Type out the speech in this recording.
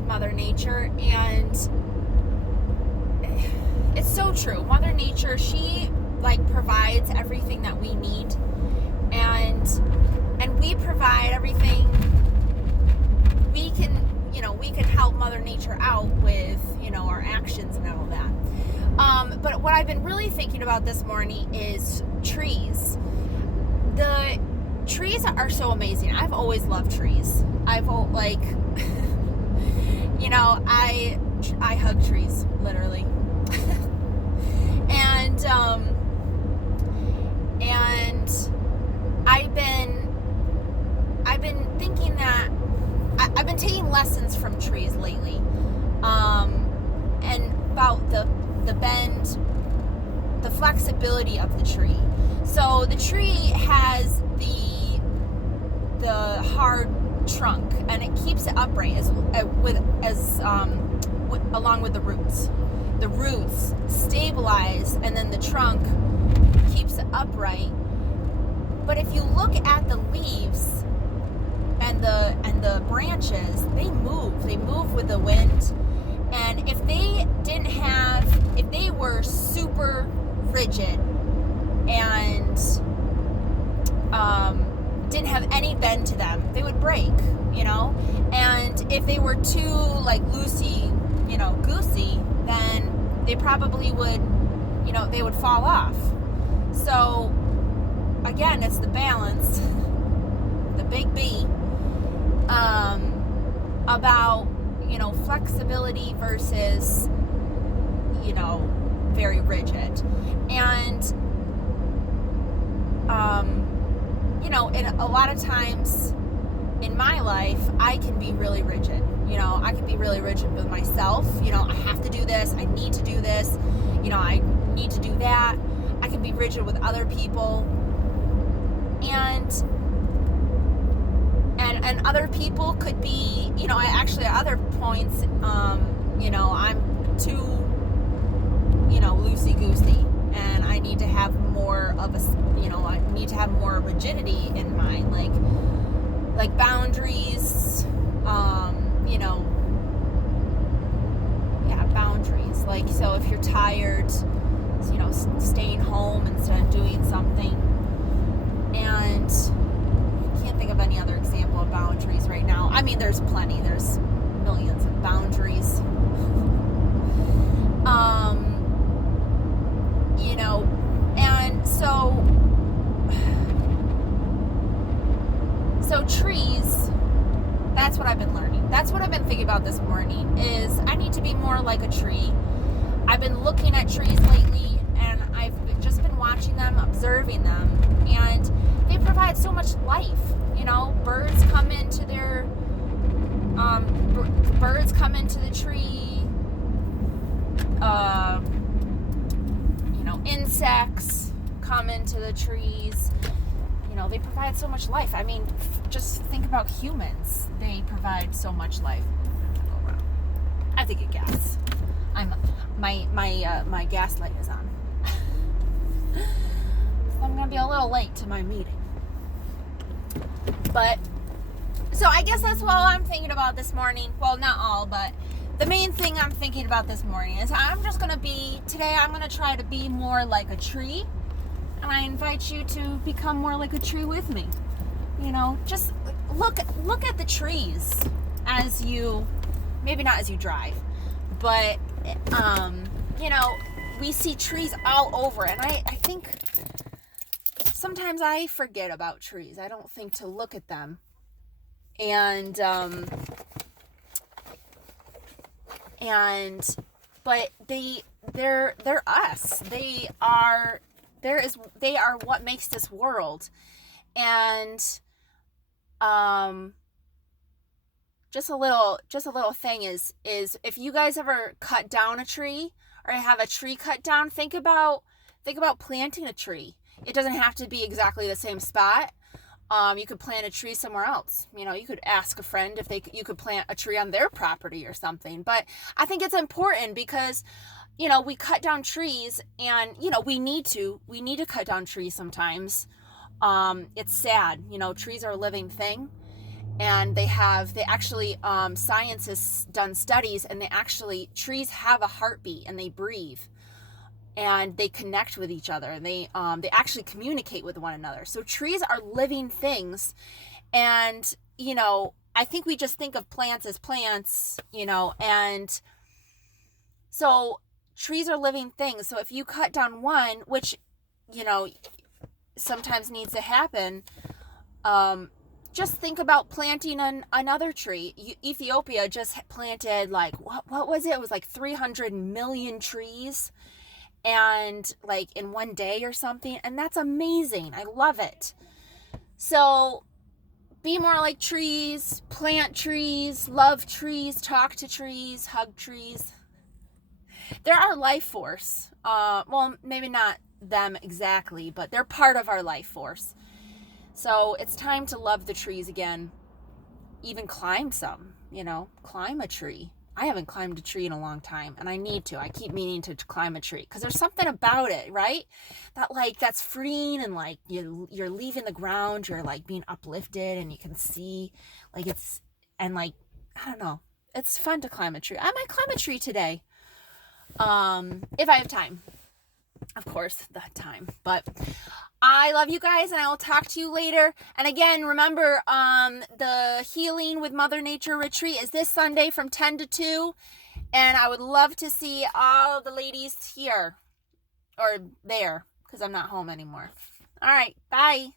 with Mother Nature, and it's so true. Mother Nature, she like provides everything that we need, and we provide everything. We can, we can help Mother Nature out with, our actions and all that. But what I've been really thinking about this morning is trees. The trees are so amazing. I've always loved trees. I hug trees, literally. and I've been thinking that I've been taking lessons from trees lately, and about the bend, the flexibility of the tree. So the tree has the hard trunk, and it keeps it upright along with the roots. The roots stabilize, and then the trunk keeps it upright. But if you look at the leaves and the branches, they move with the wind. And if they were super rigid and didn't have any bend to them, they would break, and if they were too like loosey, goosey, then they probably would, they would fall off. So again, it's the balance, the big B, about, flexibility versus, very rigid. And, a lot of times in my life, I can be really rigid. I can be really rigid with myself. I have to do this. I need to do this. I need to do that. I can be rigid with other people. And other people could be, at other points, I'm too, loosey-goosey, and I need to have more of I need to have more rigidity in mind, like boundaries, boundaries. Like, so if you're tired, staying home instead of doing something. And I can't think of any other example of boundaries right now. I mean, there's plenty. There's millions of boundaries. And so trees, that's what I've been learning. That's what I've been thinking about this morning, is I need to be more like a tree. I've been looking at trees lately, and I've just been watching them, observing them, and they provide so much life. Birds come into the tree. Insects come into the trees. They provide so much life. I mean, just think about humans. They provide so much life. I think it gas. My gas light is on. So I'm gonna be a little late to my meeting. But so I guess that's all I'm thinking about this morning. Well, not all, but the main thing I'm thinking about this morning is I'm gonna try to be more like a tree. And I invite you to become more like a tree with me. Just look at the trees as you, maybe not as you drive, but, we see trees all over. And I think sometimes I forget about trees. I don't think to look at them. But they're us. They are what makes this world. And just a little thing is if you guys ever cut down a tree or have a tree cut down, think about planting a tree. It doesn't have to be exactly the same spot. You could plant a tree somewhere else. You could ask a friend if you could plant a tree on their property or something. But I think it's important because we cut down trees, and we need to cut down trees sometimes. It's sad. Trees are a living thing, And they actually, science has done studies, and trees have a heartbeat, and they breathe, and they connect with each other, and they actually communicate with one another. So trees are living things. And, I think we just think of plants as plants, and so trees are living things. So if you cut down one, which, sometimes needs to happen, just think about planting another tree. Ethiopia just planted, like, what was it? It was like 300 million trees, and like in one day or something. And that's amazing. I love it. So be more like trees, plant trees, love trees, talk to trees, hug trees. They're our life force. Well, maybe not them exactly, but they're part of our life force. So it's time to love the trees again. Even climb some, climb a tree. I haven't climbed a tree in a long time, and I need to. I keep meaning to climb a tree because there's something about it, right? That's freeing, and like you're leaving the ground, you're like being uplifted, and you can see, like, and like, I don't know, it's fun to climb a tree. I might climb a tree today, if I have time. Of course, that time. But I love you guys, and I will talk to you later. And again, remember, the Healing with Mother Nature retreat is this Sunday from 10 to 2. And I would love to see all the ladies here or there, because I'm not home anymore. All right, bye.